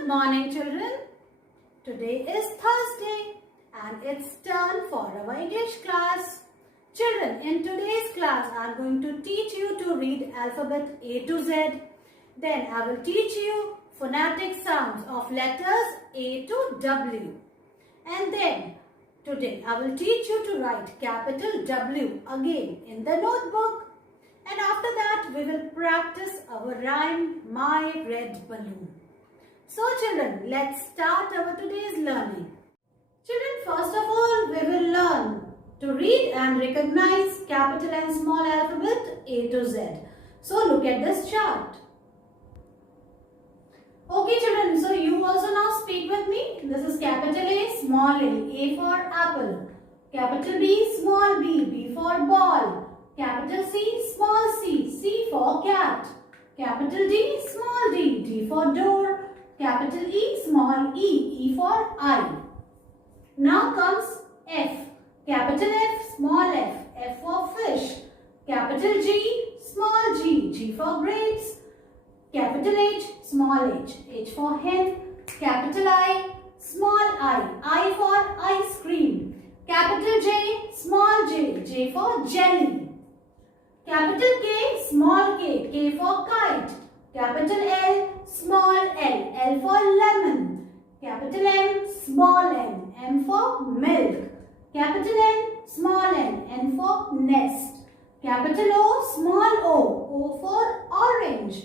Good morning, children. Today is Thursday and it's turn for our English class. Children, in today's class, I am going to teach you to read alphabet A to Z. Then I will teach you phonetic sounds of letters A to W. And then today I will teach you to write capital W again in the notebook. And after that, we will practice our rhyme, My Red Balloon. So children, let's start our today's learning. Children, first of all, we will learn to read and recognize capital and small alphabet A to Z. So look at this chart. Okay children, so you also now speak with me. This is capital A, small a for apple. Capital B, small b, B for ball. Capital C, small c, C for cat. Capital D, small d, D for door. Capital E, small e, E for eye. Now comes F. Capital F, small f, F for fish. Capital G, small g, G for grapes. Capital H, small h, H for hen. Capital I, small I for ice cream. Capital J, small j, J for jelly. Capital K, small k, K for kite. Capital L, small l, L for lemon. Capital M, small m, M for milk. Capital N, small n, N for nest. Capital O, small o, O for orange.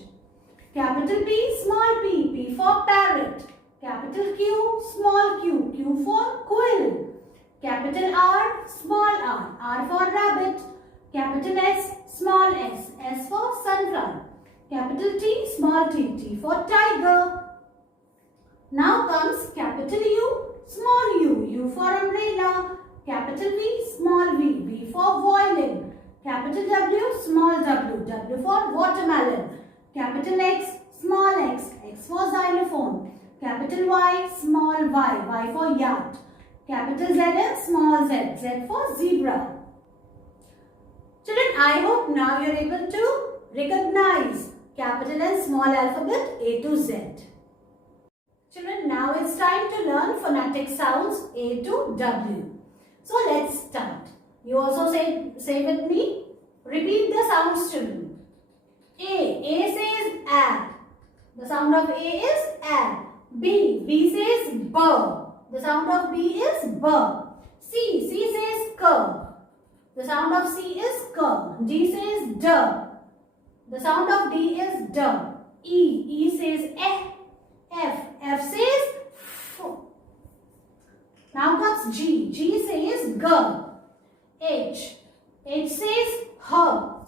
Capital P, small p, P for parrot. Capital Q, small q, Q for quill. Capital R, small r, R for rabbit. Capital S, small s, S for sunflower. Capital T, small t, T for tiger. Now comes capital U, small u, U for umbrella. Capital V, small v, V for violin. Capital W, small w, W for watermelon. Capital X, small x, X for xylophone. Capital Y, small y, Y for yacht. Capital Z, small z, Z for zebra. Children, I hope now you are able to recognize capital and small alphabet A to Z. Children, now it's time to learn phonetic sounds A to W. So let's start. You also say with me. Repeat the sounds, children. A says A. The sound of A is A. B says B. The sound of B is B. C says K. The sound of C is K. D says D. The sound of D is D. E says E. F says F. Now comes G says G. H says H.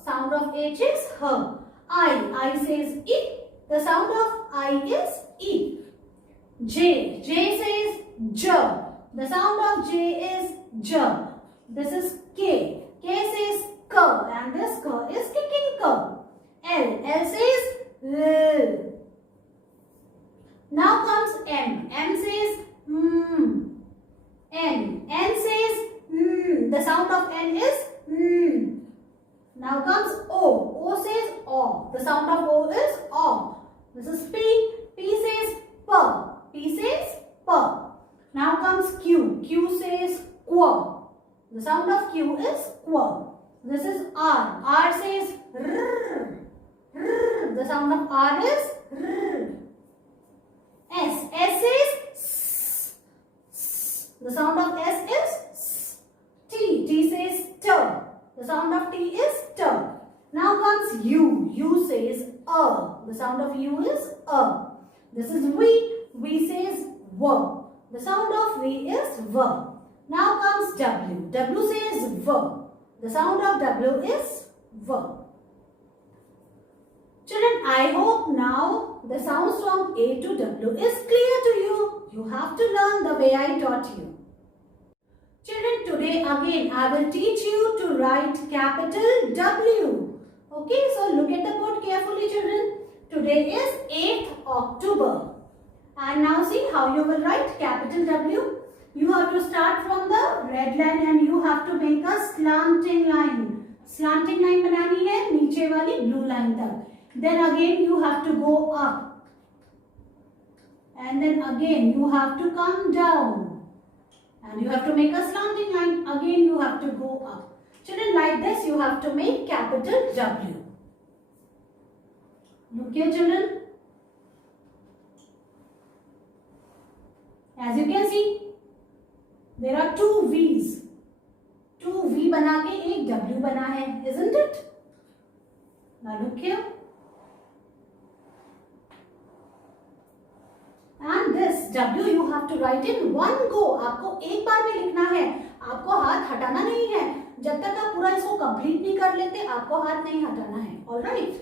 Sound of H is H. I says I. The sound of I is I. J says J. The sound of J is J. This is K says K, and this K is kicking K. L says L. Now comes M says N says The sound of N is Now comes O says O. The sound of O is O. This is P says P says P. Now comes Q says Q. The sound of Q is Q. This is R says R. The sound of R is R. S says S. The sound of S is S. T says T. The sound of T is T. Now comes U says The sound of U is This is V says V. The sound of V is V. Now comes W says V. The sound of W is V. Children, I hope now the sounds from A to W is clear to you. You have to learn the way I taught you. Children, today again I will teach you to write capital W. Okay, so look at the board carefully, children. Today is 8th October. And now see how you will write capital W. You have to start from the red line and you have to make a slanting line. Slanting line बनानी है नीचे वाली blue line तक. Then again you have to go up. and then again you have to come down, and you have to make a slanting line. Again you have to go up. Children, like this you have to make capital W. Look here children. As you can see, there are two V's. Two V बना के एक W बना है, isn't it? Now look here. And this W you have to write in one go. आपको एक बार में लिखना है, आपको हाथ हटाना नहीं है. जब तक आप पूरा इसको कंप्लीट नहीं कर लेते, आपको हाथ नहीं हटाना है. All right?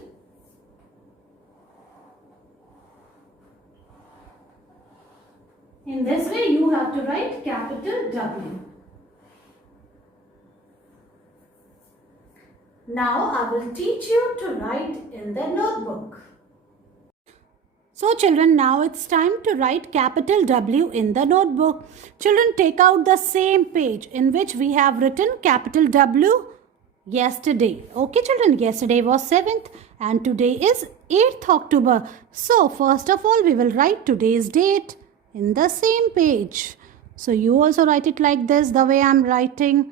In this way, you have to write capital W. Now, I will teach you to write in the notebook. So, children, now it's time to write capital W in the notebook. Children, take out the same page in which we have written capital W yesterday. Okay, children, yesterday was 7th and today is 8th October. So, first of all, we will write today's date in the same page. So you also write it like this, the way I'm writing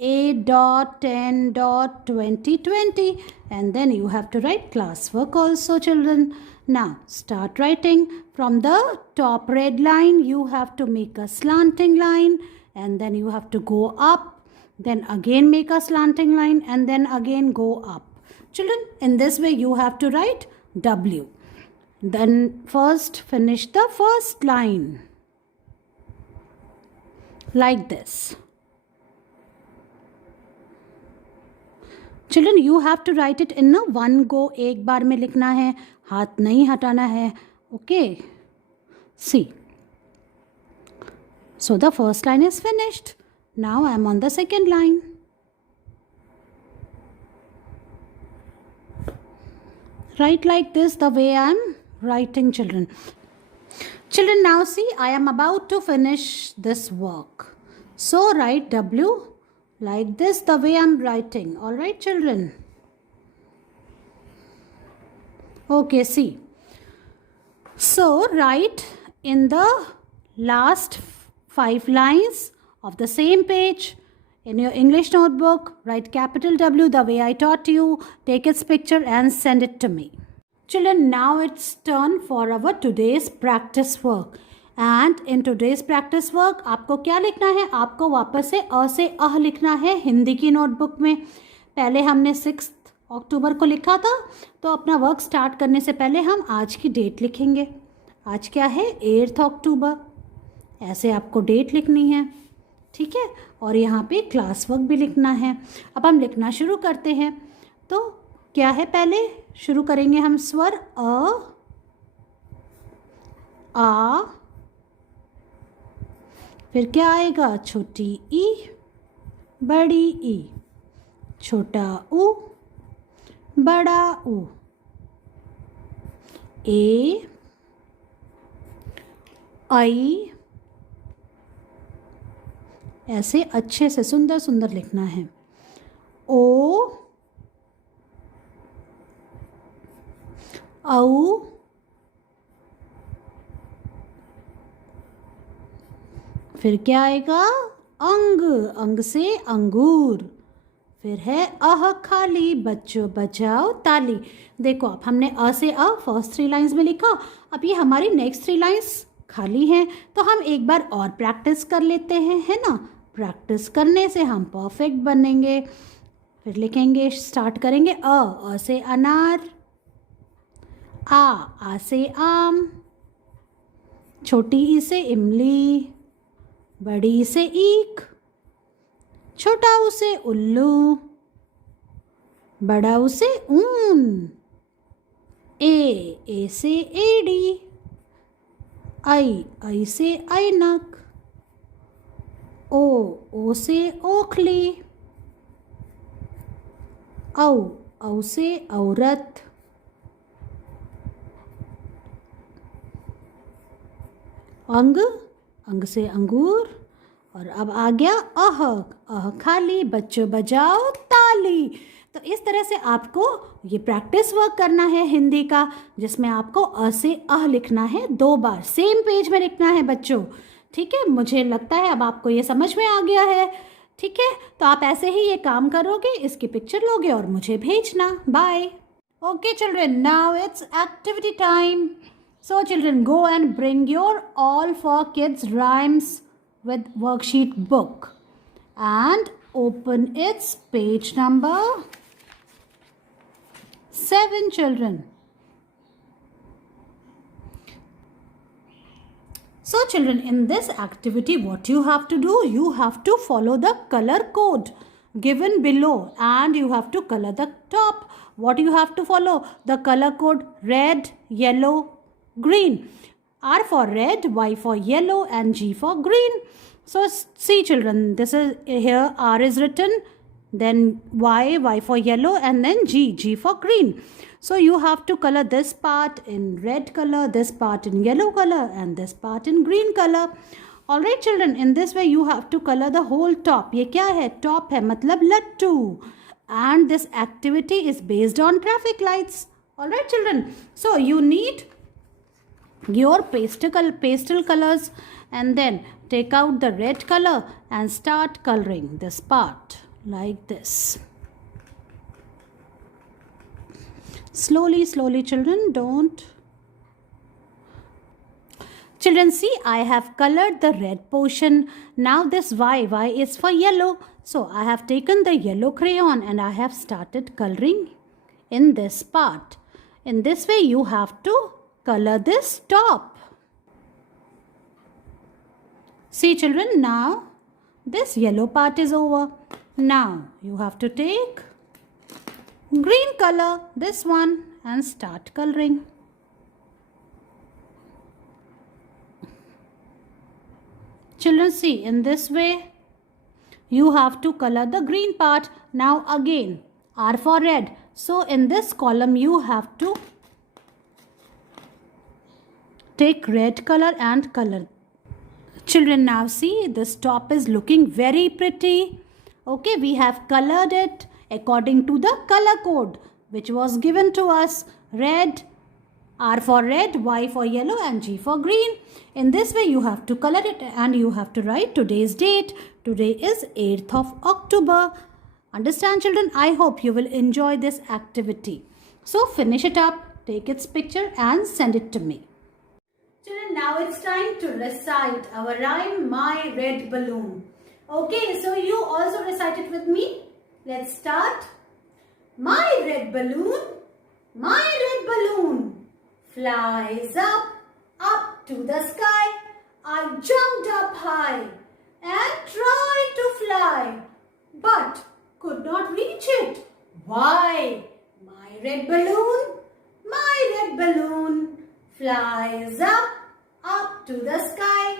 8.10.2020, and then you have to write classwork also children. Now start writing. From the top red line you have to make a slanting line, and then you have to go up, then again make a slanting line, and then again go up. Children, in this way you have to write W. Then first finish the first line like this. Children, you have to write it in a one go. एक बार में लिखना है, हाथ नहीं हटाना है. Okay. See. So the first line is finished. Now I am on the second line. Write like this, the way I am writing children. Children, now see, I am about to finish this work. So write W like this, the way I am writing. Alright children. Okay, see. So write in the last 5 lines of the same page in your English notebook, write capital W the way I taught you. Take its picture and send it to me. Children, now it's turn for our today's practice work. And in today's practice work, आपको क्या लिखना है? आपको वापस से अ से अह लिखना है हिंदी की नोटबुक में. पहले हमने 6 अक्टूबर को लिखा था, तो अपना वर्क स्टार्ट करने से पहले हम आज की डेट लिखेंगे. आज क्या है? 8 अक्टूबर. ऐसे आपको डेट लिखनी है, ठीक है. और यहाँ पे क्लास वर्क भी लिखना है. अब हम लिखना शुरू करते हैं. तो क्या है? पहले शुरू करेंगे हम स्वर अ, आ, फिर क्या आएगा? छोटी ई, बड़ी ई, छोटा ऊ, बड़ा ऊ, ए, आई. ऐसे अच्छे से सुंदर सुंदर लिखना है. ओ, औ, फिर क्या आएगा? अंग, अंग से अंगूर. फिर है अह खाली, बच्चों बजाओ ताली. देखो, अब हमने अ से अ फर्स्ट 3 लाइंस में लिखा. अब ये हमारी नेक्स्ट 3 लाइंस खाली हैं, तो हम एक बार और प्रैक्टिस कर लेते हैं, है ना. प्रैक्टिस करने से हम परफेक्ट बनेंगे. फिर लिखेंगे, स्टार्ट करेंगे अ से अनार, आ से आम, छोटी ई से इमली, बड़ी ई से ईख, छोटा ऊ से उल्लू, बड़ा ऊ से ऊन, ए से एड़ी, आई से ऐनक, ओ से ओखली, औ से औरत, अंग, अंग से अंगूर. और अब आ गया अह, अह खाली, बच्चों बजाओ ताली. तो इस तरह से आपको ये प्रैक्टिस वर्क करना है हिंदी का, जिसमें आपको अ से अह लिखना है 2 बार, सेम पेज में लिखना है बच्चों। ठीक है, मुझे लगता है अब आपको ये समझ में आ गया है। ठीक है, तो आप ऐसे ही ये काम करोगे, इसकी पिक्चर लोगे और मुझे भेजना। Bye. Okay children, now it's activity time. So children, go and bring your all for kids rhymes with worksheet book and open its page number 7 children. So children, in this activity what you have to do, you have to follow the color code given below and you have to color the top. What you have to follow? The color code red, yellow, green. R for red, Y for yellow and G for green. So see children, this is here R is written, then Y for yellow and then G for green. So you have to color this part in red color, this part in yellow color and this part in green color. Alright children, in this way you have to color the whole top. ये क्या है? Top है, मतलब लट्टू. And this activity is based on traffic lights. Alright children, so you need your pastel colors and then take out the red color and start coloring this part like this. Slowly children, don't. Children, see, I have colored the red portion. Now this Y is for yellow. So I have taken the yellow crayon and I have started coloring in this part. In this way you have to color this top. See children, now this yellow part is over. Now you have to take green color, this one, and start coloring. Children, see, in this way you have to color the green part. Now again R for red. So in this column you have to take red color and color. Children, now see, this top is looking very pretty. Okay, we have colored it according to the color code which was given to us. Red, R for red, Y for yellow and G for green. In this way you have to color it and you have to write today's date. Today is 8th of October. Understand children? I hope you will enjoy this activity. So finish it up, take its picture and send it to me. Children, now it's time to recite our rhyme, My Red Balloon. Okay, so you also recite it with me. Let's start. My red balloon, flies up to the sky. I jumped up high and tried to fly, but could not reach it. Why? My red balloon flies up to the sky.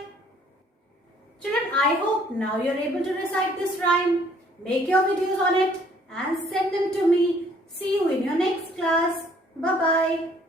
Children, I hope now you're able to recite this rhyme. Make your videos on it and send them to me. See you in your next class. Bye-bye.